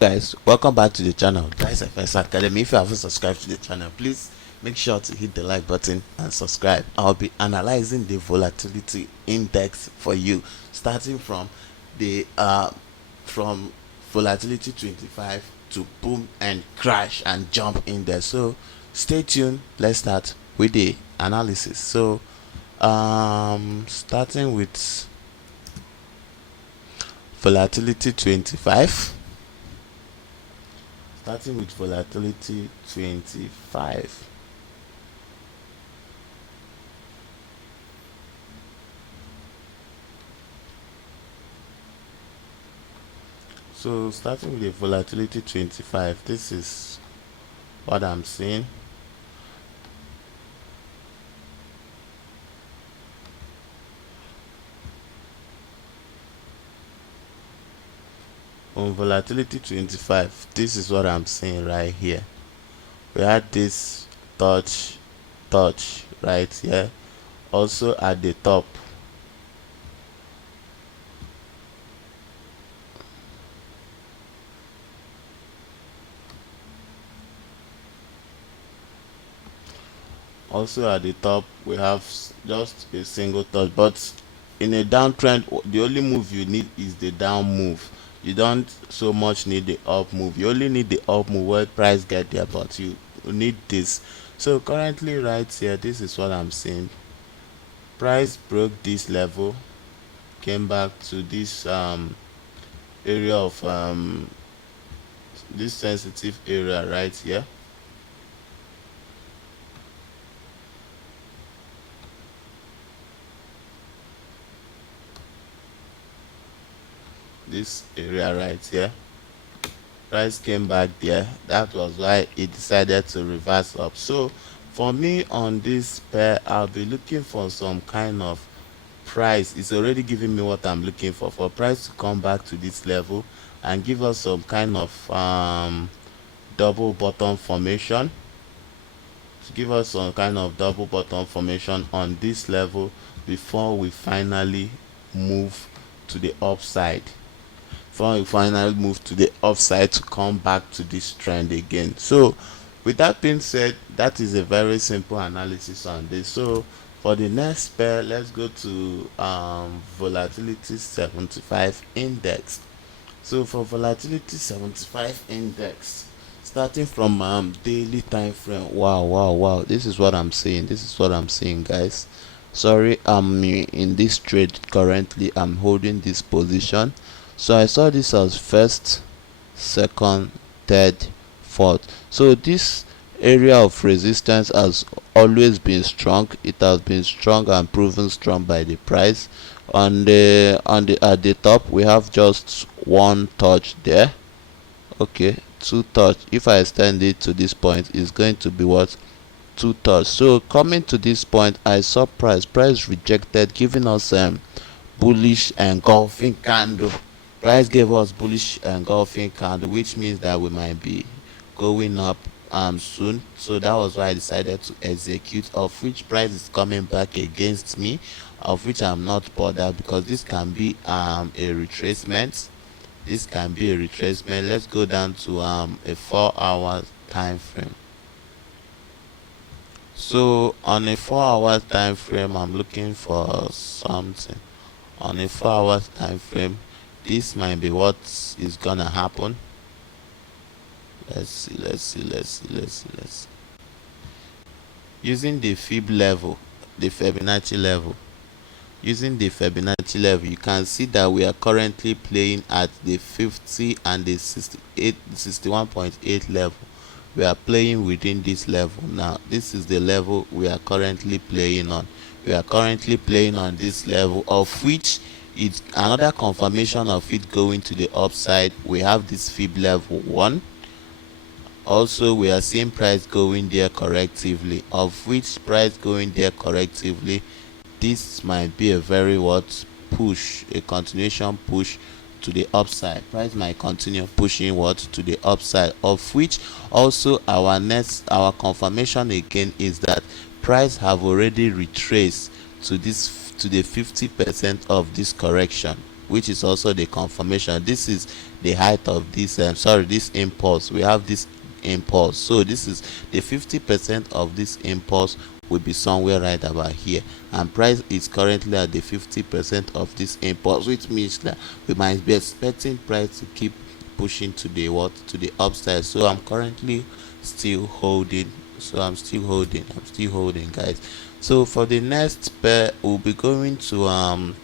Guys, welcome back to the channel, Guys FS Academy. If you haven't subscribed to the channel, please make sure to hit the like button and subscribe. I'll be analyzing the volatility index for you, starting from the from volatility 25 to boom and crash and jump index. So stay tuned. Let's start with the analysis. So starting with volatility 25. Starting with volatility 25. So starting with the volatility 25, this is what I'm seeing. On volatility 25, this is what I'm seeing right here. We had this touch right here, also at the top. Also at the top we have just a single touch, but in a downtrend the only move you need is the down move. You don't so much need the up move. You only need the up move where price get there, but you need this. So currently right here, this is what I'm seeing. Price broke this level, came back to this area of this sensitive area right here. This area right here, price came back there. That was why it decided to reverse up. So for me on this pair, I'll be looking for some kind of price. It's already giving me what I'm looking for price to come back to this level and give us some kind of double bottom formation, to give us some kind of double bottom formation on this level before we finally move to the upside. Before we finally move to the upside to come back to this trend again. So with that being said, that is a very simple analysis on this. So for the next pair, let's go to volatility 75 index. So for volatility 75 index, starting from daily time frame, wow, this is what I'm seeing. Guys. Sorry, I'm in this trade currently. I'm holding this position. So I saw this as first, second, third, fourth. So this area of resistance has always been strong. It has been strong and proven strong by the price. At the top we have just one touch there. Okay, two touch. If I extend it to this point, it's going to be what? Two touch. So coming to this point, I saw price rejected, giving us bullish engulfing candle. Price gave us bullish engulfing candle, which means that we might be going up soon. So that was why I decided to execute, of which price is coming back against me, of which I'm not bothered, because this can be a retracement. Let's go down to a 4-hour time frame. So on a 4-hour time frame, I'm looking for something. On a 4-hour time frame, this might be what is gonna happen. Let's see. Using the Fib level, the Fibonacci level. Using the Fibonacci level, you can see that we are currently playing at the 50 and the 61.8 level. We are playing within this level. Now this is the level we are currently playing on. We are currently playing on this level, of which it's another confirmation of it going to the upside. We have this Fib level 1. Also we are seeing price going there correctively, of which price going there correctively, this might be a very push, a continuation push to the upside. Price might continue pushing to the upside, of which also our confirmation again is that price have already retraced to the 50% of this correction. which is also the confirmation. This is the height of this this impulse. We have this impulse, so this is the 50% of this impulse will be somewhere right about here, and price is currently at the 50% of this impulse, which means that we might be expecting price to keep pushing to the upside. So I'm currently still holding. I'm still holding, guys. So for the next pair, we'll be going to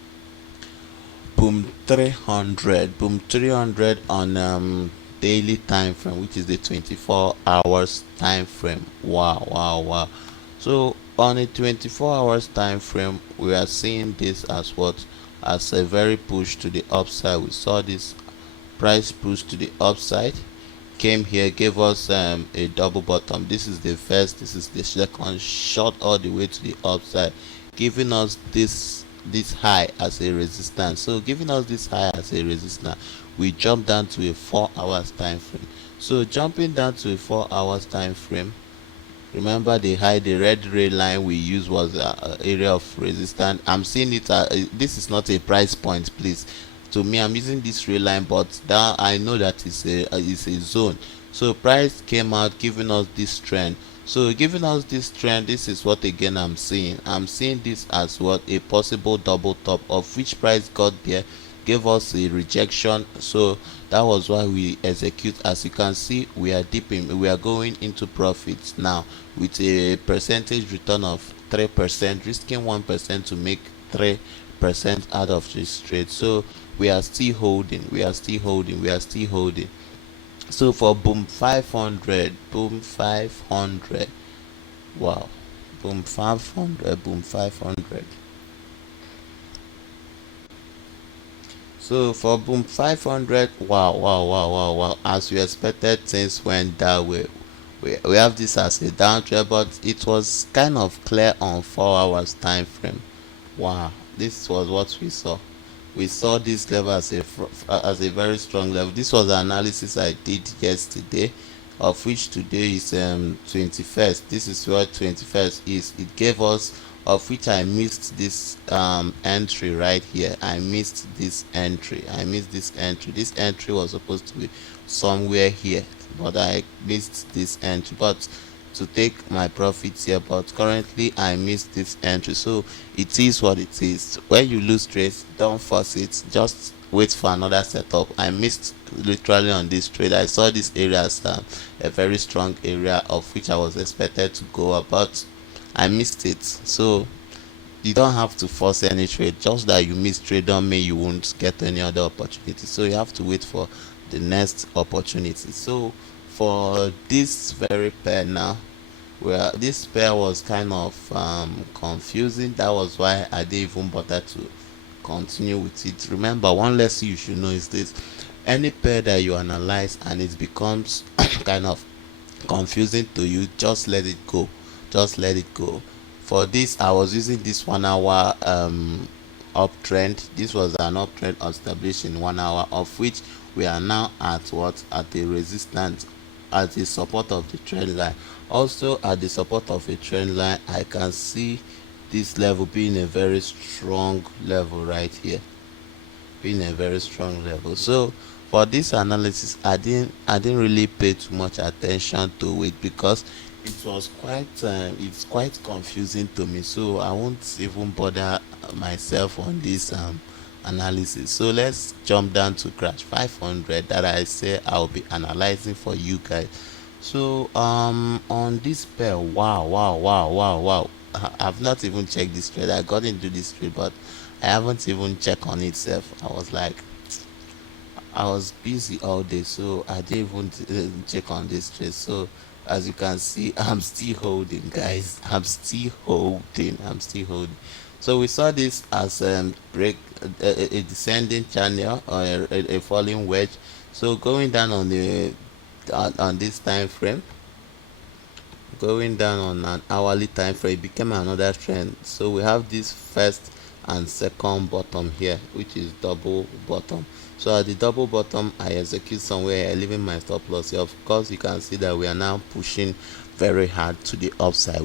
boom 300, boom 300 on daily time frame, which is the 24 hours time frame. Wow, wow, wow. So on a 24 hours time frame, we are seeing this as what, as a very push to the upside. We saw this price push to the upside, came here, gave us a double bottom. This is the first, this is the second, shot all the way to the upside, giving us this high as a resistance. So giving us this high as a resistance, we jump down to a 4 hours time frame. So jumping down to a 4 hours time frame, remember the high, the red ray line we used was area of resistance. I'm seeing it, this is not a price point, please. To me, I'm using this ray line, but that I know that it's a zone. So price came out giving us this trend. So giving us this trend, this is what again I'm seeing. I'm seeing this as what, a possible double top, of which price got there, gave us a rejection. So that was why we execute. As you can see, we are dipping, we are going into profits now with a percentage return of 3%, risking 1% to make 3% out of this trade. So we are still holding, we are still holding, we are still holding. So for boom 500, boom 500, wow, boom 500, boom 500. So for boom 500, wow, wow, wow, wow, wow, as we expected, things went that way. We have this as a downtrend, but it was kind of clear on 4 hours time frame. Wow, this was what we saw. We saw this level as a very strong level. This was the analysis I did yesterday, of which today is 21st. This is what 21st is. It gave us, of which I missed this entry right here. I missed this entry. This entry was supposed to be somewhere here, but I missed this entry. But to take my profits here, but currently I missed this entry. So it is what it is. When you lose trades, don't force it, just wait for another setup. I missed literally on this trade. I saw this area as a very strong area, of which I was expected to go up, but I missed it. So you don't have to force any trade. Just that you miss trade don't mean you won't get any other opportunity. So you have to wait for the next opportunity. So for this very pair now, where this pair was kind of confusing, that was why I didn't even bother to continue with it. Remember, one lesson you should know is this: any pair that you analyze and it becomes kind of confusing to you, just let it go, just let it go. For this, I was using this 1 hour uptrend. This was an uptrend established in 1 hour, of which we are now at what, at the resistance, at the support of the trend line. Also at the support of a trend line, I can see this level being a very strong level right here, being a very strong level. So for this analysis, I didn't really pay too much attention to it, because it was quite it's quite confusing to me. So I won't even bother myself on this analysis. So let's jump down to crash 500 that I say I'll be analyzing for you guys. So on this pair, wow, wow, wow, wow, wow, I've not even checked this trade. I got into this trade, but I haven't even checked on itself. I was busy all day, so I didn't even check on this trade. So as you can see, I'm still holding, guys. I'm still holding. So we saw this as break a descending channel, or a falling wedge. So going down on the on this time frame, going down on an hourly time frame, it became another trend. So we have this first and second bottom here, which is double bottom. So at the double bottom, I execute somewhere here, leaving my stop loss here. Of course, you can see that we are now pushing very hard to the upside.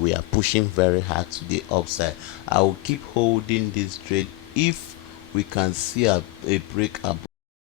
I will keep holding this trade if we can see a break